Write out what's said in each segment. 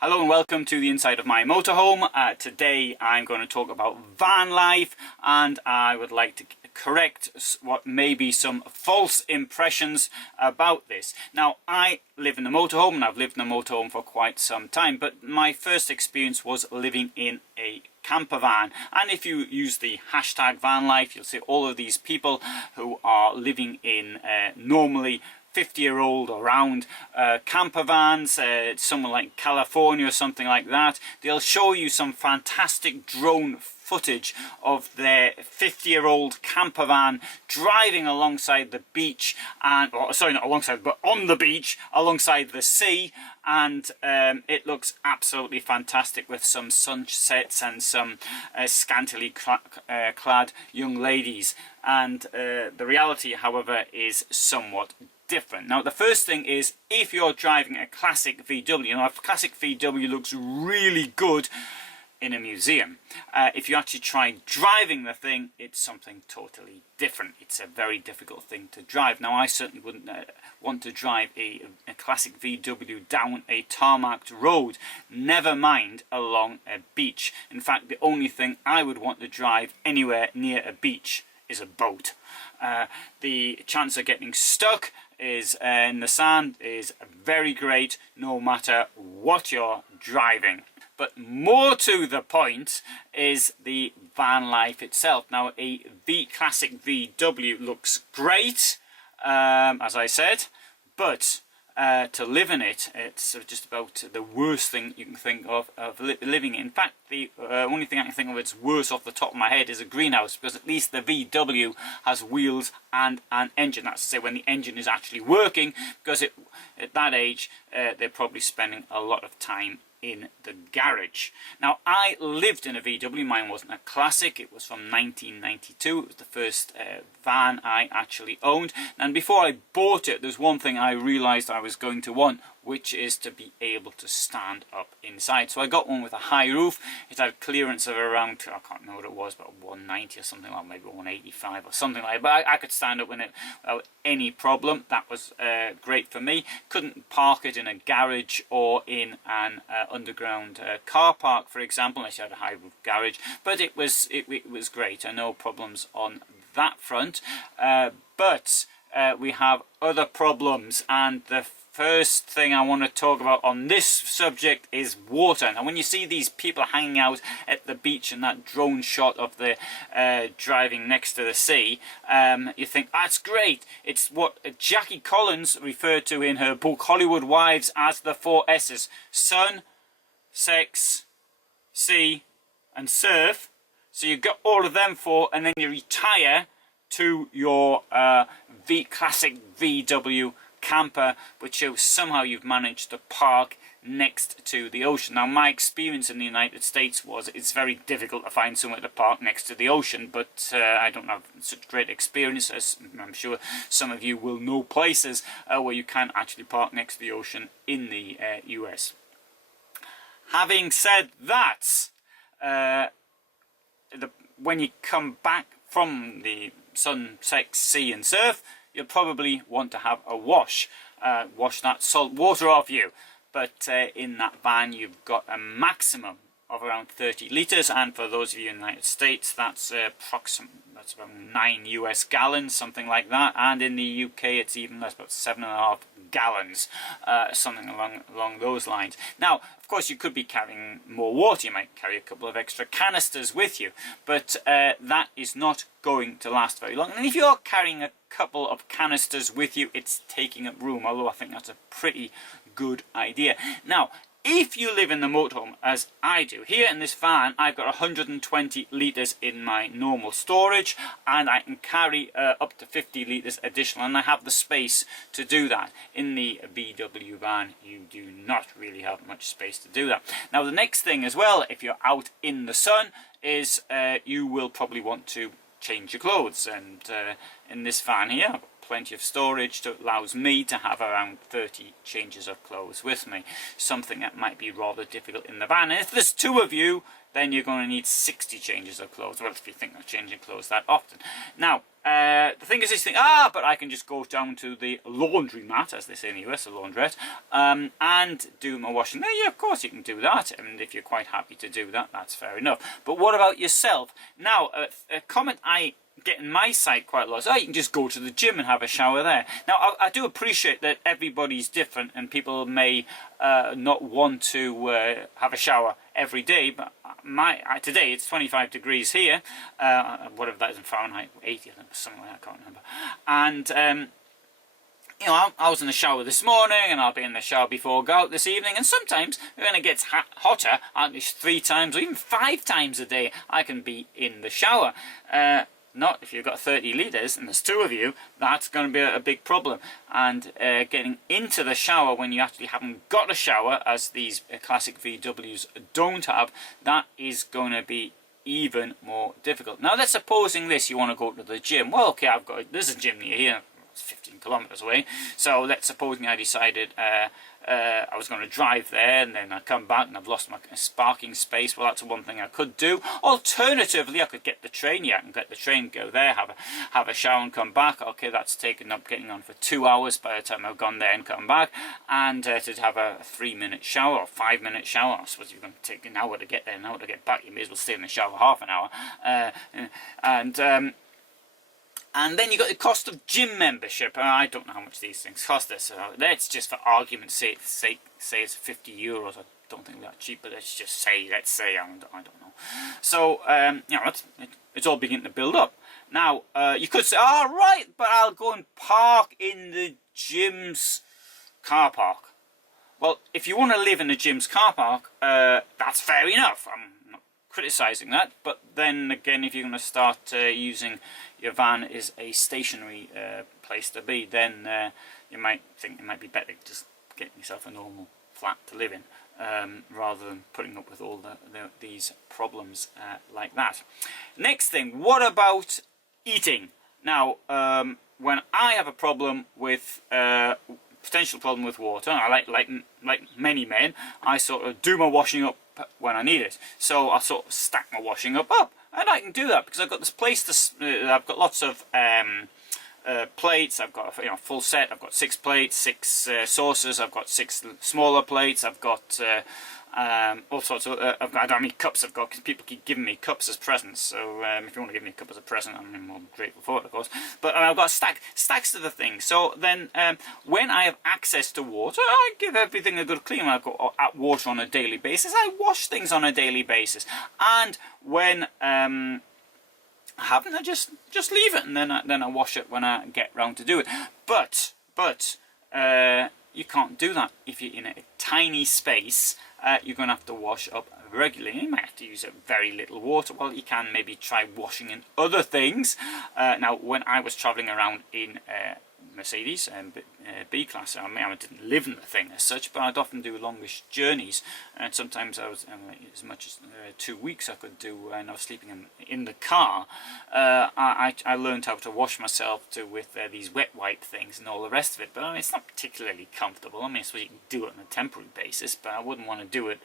Hello and welcome to the inside of my motorhome. Today I'm going to talk about van life, and I would like to correct what may be some false impressions about this. Now, I live in a motorhome, and I've lived in a motorhome for quite some time, but my first experience was living in a camper van. And if you use the hashtag van life, you'll see all of these people who are living in normally 50-year-old or around camper vans, somewhere like California or something like that. They'll show you some fantastic drone footage of their 50-year-old camper van driving alongside the beach, and sorry, not alongside, but on the beach alongside the sea, and it looks absolutely fantastic with some sunsets and some scantily clad young ladies. And the reality, however, is somewhat different. Now, the first thing is, if you're driving a classic VW, now a classic VW looks really good in a museum. If you actually try driving the thing, it's something totally different. It's a very difficult thing to drive. Now, I certainly wouldn't want to drive a classic VW down a tarmacked road, never mind along a beach. In fact, the only thing I would want to drive anywhere near a beach is a boat. The chance of getting stuck in the sand is very great, no matter what you're driving. But more to the point is the van life itself. Now, a classic VW looks great, as I said, but to live in it, it's just about the worst thing you can think of living in. In fact, the only thing I can think of that's worse off the top of my head is a greenhouse, because at least the VW has wheels and an engine. That's to say, when the engine is actually working, because at that age, they're probably spending a lot of time in the garage. Now, I lived in a VW. Mine wasn't a classic. It was from 1992. It was the first van I actually owned. And before I bought it, there's one thing I realized I was going to want, which is to be able to stand up inside. So I got one with a high roof. It had clearance of around, I can't remember what it was, but 190 or something, like maybe 185 or something like that. But I could stand up in it without any problem. That was great for me. Couldn't park it in a garage or in an underground car park, for example, unless you had a high roof garage. But it was great. No problems on that front. But we have other problems, and the first thing I want to talk about on this subject is water. Now, when you see these people hanging out at the beach and that drone shot of the driving next to the sea, you think, that's great. It's what Jackie Collins referred to in her book Hollywood Wives as the 4 S's: sun, sex, sea, and surf. So you've got all of them and then you retire to your classic VW camper, which somehow you've managed to park next to the ocean. Now, my experience in the United States was it's very difficult to find somewhere to park next to the ocean, but I don't have such great experience, as I'm sure some of you will know places where you can actually park next to the ocean in the US. Having said that, when you come back from the sun, sex, sea and surf, you'll probably want to have a wash that salt water off you. But in that van, you've got a maximum of around 30 litres, and for those of you in the United States, that's that's about 9 US gallons, something like that. And in the UK, it's even less, about 7.5 gallons, something along those lines. Now, of course, you could be carrying more water. You might carry a couple of extra canisters with you, but that is not going to last very long. And if you're carrying a couple of canisters with you, it's taking up room, although I think that's a pretty good idea. Now, if you live in the motorhome, as I do, here in this van, I've got 120 litres in my normal storage, and I can carry up to 50 litres additional, and I have the space to do that. In the VW van, you do not really have much space to do that. Now, the next thing as well, if you're out in the sun, is you will probably want to change your clothes, and in this van here, I've got plenty of storage that allows me to have around 30 changes of clothes with me, something that might be rather difficult in the van. And if there's 2 of you, then you're going to need 60 changes of clothes. Well, if you think of changing clothes that often. Now, the thing is, but I can just go down to the laundry mat, as they say in the US, a laundrette, and do my washing. Now, yeah, of course you can do that, and if you're quite happy to do that, that's fair enough. But what about yourself? Now, a comment I get in my site quite a lot is, you can just go to the gym and have a shower there. Now, I do appreciate that everybody's different, and people may not want to have a shower every day, but today it's 25 degrees here, whatever that is in Fahrenheit, 80 I think, something like that, I can't remember. And you know, I was in the shower this morning, and I'll be in the shower before I go out this evening, and sometimes when it gets hotter, at least 3 times or even 5 times a day, I can be in the shower. Not if you've got 30 litres and there's 2 of you, that's going to be a big problem. And getting into the shower when you actually haven't got a shower, as these classic VWs don't have, that is going to be even more difficult. Now, let's supposing you want to go to the gym. Well, okay, there's a gym near here. It's 15 kilometres away. So let's supposing I decided I was going to drive there, and then I come back and I've lost my parking space. Well, that's one thing I could do. Alternatively, I could get the train. Yeah, I can get the train, go there, have a shower and come back. Okay, that's taken up getting on for 2 hours by the time I've gone there and come back. And to have a 3-minute shower or 5-minute shower, I suppose you're going to take an hour to get there, an hour to get back. You may as well stay in the shower half an hour. And then you've got the cost of gym membership. I don't know how much these things cost us. So let's just, for argument's sake, say it's 50 euros. I don't think they're that cheap, but let's say, I don't know. So, you know, it's all beginning to build up. Now, you could say, right, but I'll go and park in the gym's car park. Well, if you want to live in the gym's car park, that's fair enough. I'm not criticising that, but then again, if you're going to start using your van as a stationary place to be, then you might think it might be better just getting yourself a normal flat to live in, rather than putting up with all these problems like that. Next thing, what about eating? Now, when I have a problem with potential problem with water, I like many men, I sort of do my washing up when I need it. So I sort of stack my washing up, and I can do that because I've got this place I've got lots of plates. I've got a full set. I've got 6 plates, 6 saucers. I've got 6 smaller plates. I've got all sorts of. I don't know how many cups I've got, because people keep giving me cups as presents. So if you want to give me a cup as a present, I'm more grateful for it, of course. But I've got stacks of the things. So then, when I have access to water, I give everything a good clean. I've got water on a daily basis. I wash things on a daily basis, and when I haven't, I just leave it, and then I wash it when I get round to do it. But you can't do that if you're in a tiny space. You're going to have to wash up regularly. You might have to use very little water. Well, you can maybe try washing in other things. Now, when I was travelling around in Mercedes and B-Class, I didn't live in the thing as such, but I'd often do longish journeys, and sometimes I was as much as 2 weeks I could do when I was sleeping in the car. I learned how to wash myself with these wet wipe things and all the rest of it, but it's not particularly comfortable. I suppose you can do it on a temporary basis, but I wouldn't want to do it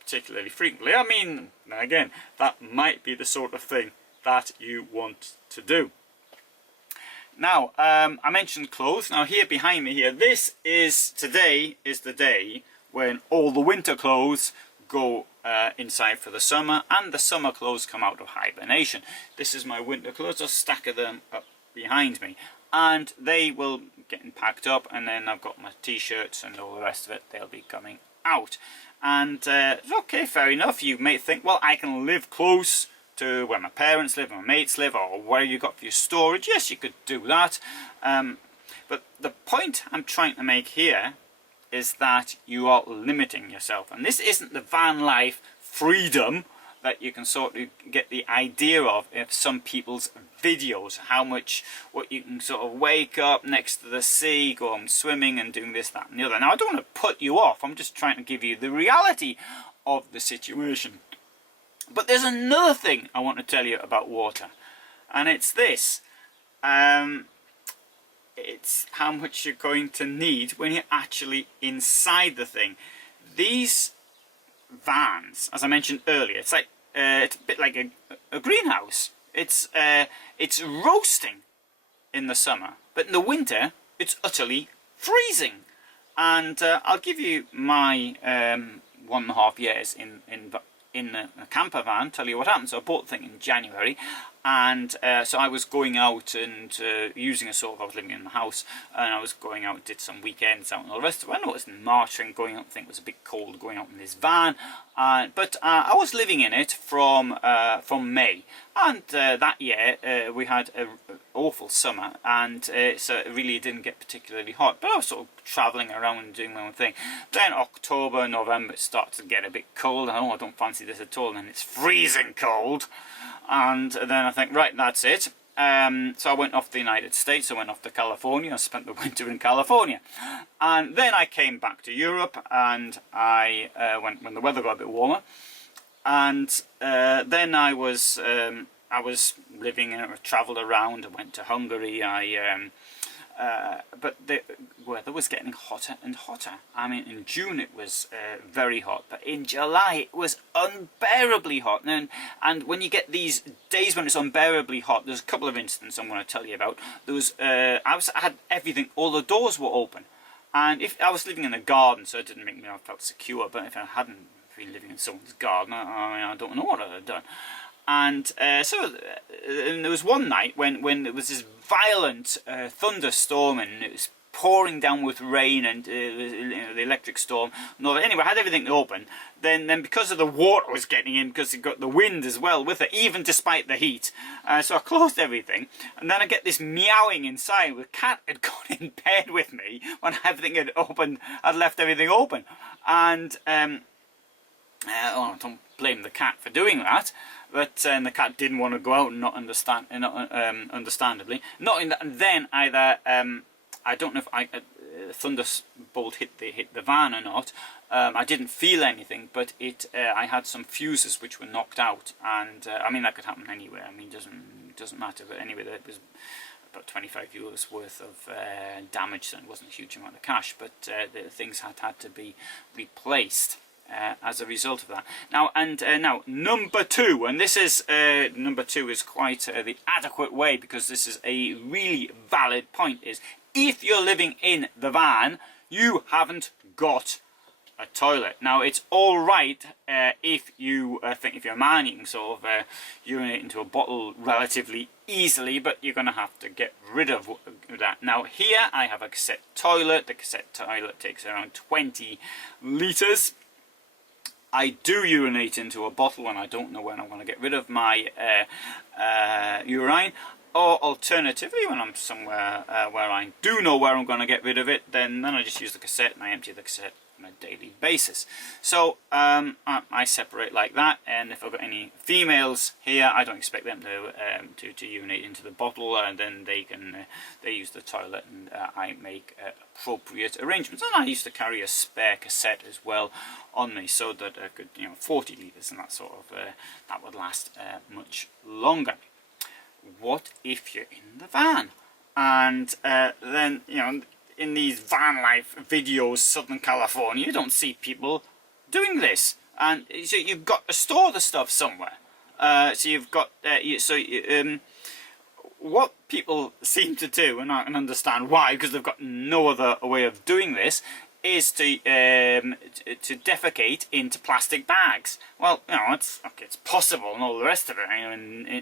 particularly frequently. Again, that might be the sort of thing that you want to do. Now, I mentioned clothes. Now, here behind me here, today is the day when all the winter clothes go inside for the summer, and the summer clothes come out of hibernation. This is my winter clothes. I'll stack of them up behind me, and they will get packed up, and then I've got my t-shirts and all the rest of it. They'll be coming out. And okay, fair enough. You may think, well, I can live close to where my parents live, my mates live, or where you got for your storage. Yes, you could do that. But the point I'm trying to make here is that you are limiting yourself. And this isn't the van life freedom that you can sort of get the idea of some people's videos. What you can sort of wake up next to the sea, go on swimming and doing this, that and the other. Now, I don't want to put you off. I'm just trying to give you the reality of the situation. But there's another thing I want to tell you about water, and it's this. it's how much you're going to need when you're actually inside the thing. These vans, as I mentioned earlier, it's like it's a bit like a greenhouse. It's roasting in the summer, but in the winter it's utterly freezing. And I'll give you my 1.5 years in a camper van. Tell you what happened. So I bought the thing in January, and so I was going out and using a sort of, I was living in the house, and I was going out, did some weekends out and all the rest of it. I know it's in March, and going out, I think it was a bit cold going out in this van, but I was living in it from May, and that year we had an awful summer, and so it really didn't get particularly hot, but I was sort of travelling around and doing my own thing. Then October, November, it started to get a bit cold, and I don't fancy this at all, and then it's freezing cold. And then I think, right, that's it. So I went off to the United States, I went off to California, I spent the winter in California. And then I came back to Europe, and I went when the weather got a bit warmer. And then I was living, I travelled around, I went to Hungary, but the weather was getting hotter and hotter. I mean, in June it was very hot, but in July it was unbearably hot. And when you get these days when it's unbearably hot, there's a couple of incidents I'm going to tell you about. There was I had everything, all the doors were open, and if I was living in a garden, so it didn't make me I felt secure. But if I hadn't been living in someone's garden, I don't know what I'd have done. And so there was one night when there was this violent thunderstorm, and it was pouring down with rain, and the electric storm. No, anyway, I had everything open. Then because of the water was getting in, because it got the wind as well with it, even despite the heat. So I closed everything, and then I get this meowing inside. The cat had gone in bed with me when everything had opened. I'd left everything open, and I don't blame the cat for doing that. But the cat didn't want to go out, and understandably. Not in that. And then either I don't know if thunderbolt hit the van or not. I didn't feel anything, but I had some fuses which were knocked out, and I mean that could happen anywhere. I mean, it doesn't matter. But anyway, there was about 25 euros worth of damage, so it wasn't a huge amount of cash. But the things had to be replaced. As a result of that. Now number two, and this is number two is quite the adequate way, because this is a really valid point, is if you're living in the van, you haven't got a toilet. Now it's all right if you think if you're a man, you can sort of urinate into a bottle relatively easily, but you're going to have to get rid of that. Now here I have a cassette toilet. The cassette toilet takes around 20 litres. I do urinate into a bottle when I don't know when I'm going to get rid of my urine, or alternatively when I'm somewhere where I do know where I'm going to get rid of it, then I just use the cassette and I empty the cassette on a daily basis. So I separate like that, and if I've got any females here, I don't expect them to urinate into the bottle, and then they use the toilet, and I make appropriate arrangements. And I used to carry a spare cassette as well on me, so that I could, 40 litres and that sort of that would last much longer. What if you're in the van, and then in these van life videos, Southern California, you don't see people doing this, and so you've got to store the stuff somewhere. So you've got what people seem to do, and I can understand why, because they've got no other way of doing this, is to defecate into plastic bags. Well, it's possible and all the rest of it.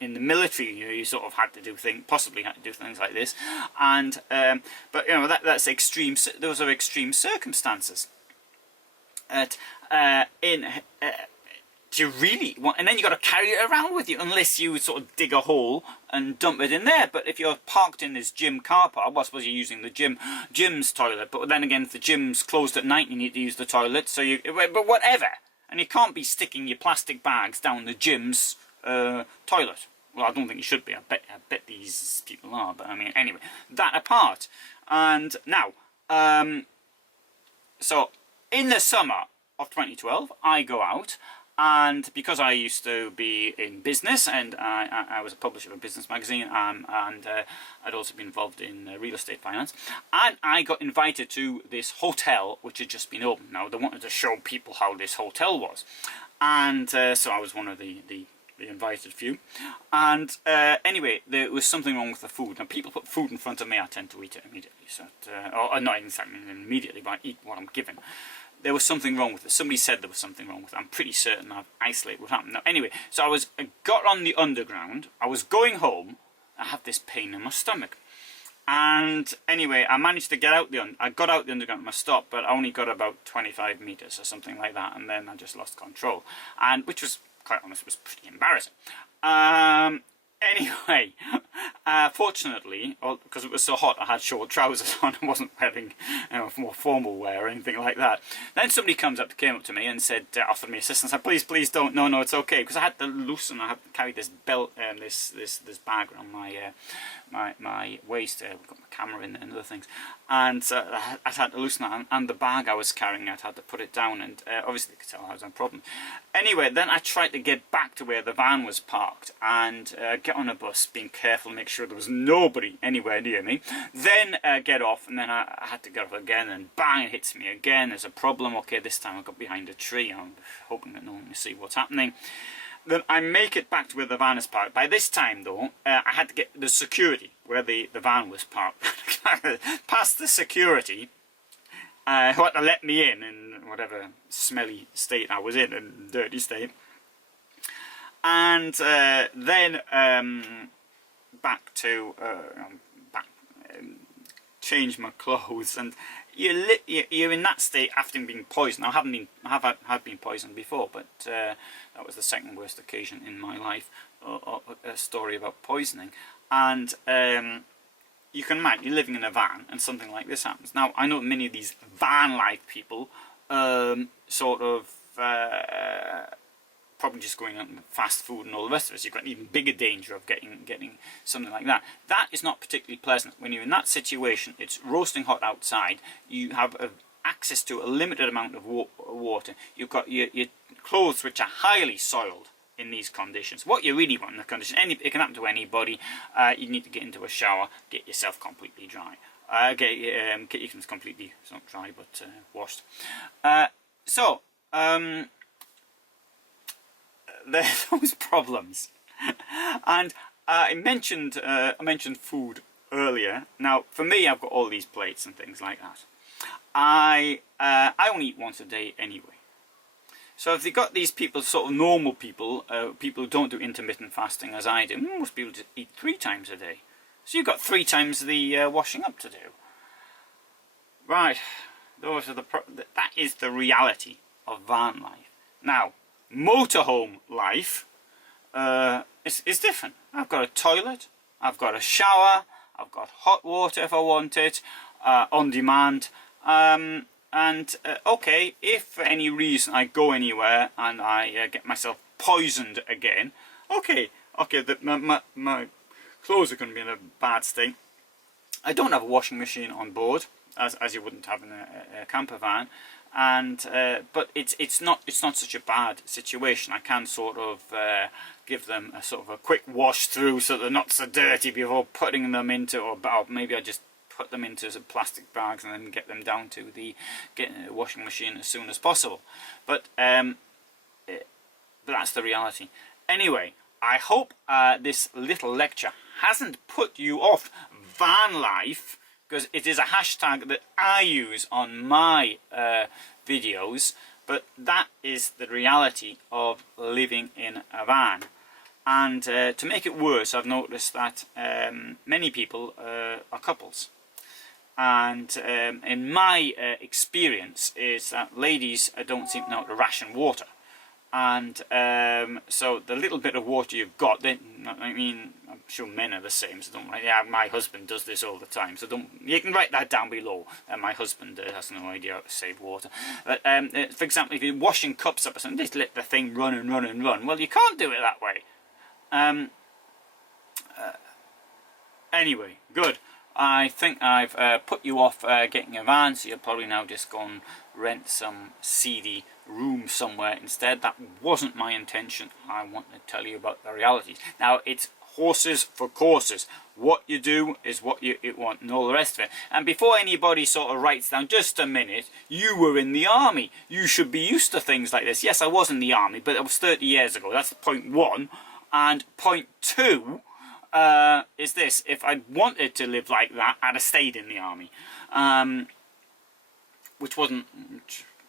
In the military, you sort of had to do possibly had to do things like this, and but that's extreme. Those are extreme circumstances. Do you really want, and then you got to carry it around with you, unless you sort of dig a hole and dump it in there. But if you're parked in this gym car park, well, I suppose you're using the gym's toilet. But then again, if the gym's closed at night, you need to use the toilet. But whatever, and you can't be sticking your plastic bags down the gym's toilet. Well, I don't think you should be. I bet these people are. But I mean, anyway, that apart. And now, so in the summer of 2012, I go out. And because I used to be in business, and I was a publisher of a business magazine, and I'd also been involved in real estate finance, and I got invited to this hotel which had just been opened. Now they wanted to show people how this hotel was, and so I was one of the invited few. And anyway, there was something wrong with the food. Now people put food in front of me, I tend to eat it immediately. So, or not exactly immediately, but I eat what I'm given. There was something wrong with it. Somebody said there was something wrong with it. I'm pretty certain I've isolated what happened. Now, anyway, so I got on the underground. I was going home. I had this pain in my stomach. And anyway, I managed to get out I got out the underground at my stop, but I only got about 25 meters or something like that. And then I just lost control. And which was, quite honest, was pretty embarrassing. Anyway, fortunately, because it was so hot, I had short trousers on. I wasn't wearing more formal wear or anything like that. Then somebody came up to me and said, offered me assistance. I said, please don't. No, it's okay. Because I had to loosen. I had to carry this belt, this bag around my waist. I've got my camera in there and other things. And I had to loosen that. And the bag I was carrying, I had to put it down. And obviously, they could tell I was having a problem. Anyway, then I tried to get back to where the van was parked and get on a bus, being careful, make sure there was nobody anywhere near me. Then get off, and then I had to get off again, and bang, it hits me again. There's a problem. Okay, this time I got behind a tree. I'm hoping that no one will see what's happening. Then I make it back to where the van is parked. By this time, though, I had to get the security where the van was parked. Past the security, who had to let me in whatever smelly state I was in, and dirty state. And then back to change my clothes, and you're in that state after being poisoned. I have been poisoned before, but that was the second worst occasion in my life, a story about poisoning. And you can imagine you're living in a van and something like this happens. Now I know many of these van life people sort of probably just going out and fast food and all the rest of it. So you've got an even bigger danger of getting something like that. That is not particularly pleasant. When you're in that situation, it's roasting hot outside. You have access to a limited amount of water. You've got your clothes which are highly soiled in these conditions. What you really want in the condition, it can happen to anybody. You need to get into a shower, get yourself completely dry. Get yourself completely, it's not dry, but washed. There's those problems, and I mentioned food earlier. Now, for me, I've got all these plates and things like that. I only eat once a day anyway. So if you've got these people, sort of normal people, people who don't do intermittent fasting as I do, most people just eat 3 times a day. So you've got 3 times the washing up to do. Right, that is the reality of van life. Now, motorhome life is different. I've got a toilet, I've got a shower, I've got hot water if I want it, on demand, and okay, if for any reason I go anywhere and I get myself poisoned again, okay, my clothes are going to be in a bad state. I don't have a washing machine on board, as you wouldn't have in a camper van. And but it's not such a bad situation. I can sort of give them a sort of a quick wash through so they're not so dirty before putting them into, or maybe I just put them into some plastic bags and then get them down to the washing machine as soon as possible. But that's the reality. Anyway, I hope this little lecture hasn't put you off van life, because it is a hashtag that I use on my videos, but that is the reality of living in a van. And to make it worse, I've noticed that many people are couples. And in my experience is that ladies don't seem to know how to ration water. And so the little bit of water you've got, I'm sure men are the same, so don't worry. Yeah, my husband does this all the time, so you can write that down below. My husband has no idea how to save water. But for example, if you're washing cups up or something, just let the thing run and run and run. Well, you can't do it that way. Anyway, good. I think I've put you off getting a van, so you'll probably now just go and rent some seedy room somewhere instead. That wasn't my intention. I want to tell you about the realities. Now, it's horses for courses. What you do is what you want, and all the rest of it. And before anybody sort of writes down, just a minute, you were in the army. You should be used to things like this. Yes, I was in the army, but it was 30 years ago. That's point one. And point two is this: if I wanted to live like that, I'd have stayed in the army, which wasn't,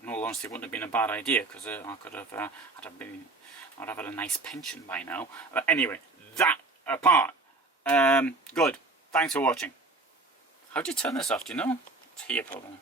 in all honesty, wouldn't have been a bad idea, because I could have, I'd have had a nice pension by now. Anyway, that apart, good. Thanks for watching. How'd you turn this off? Do you know? It's here, probably.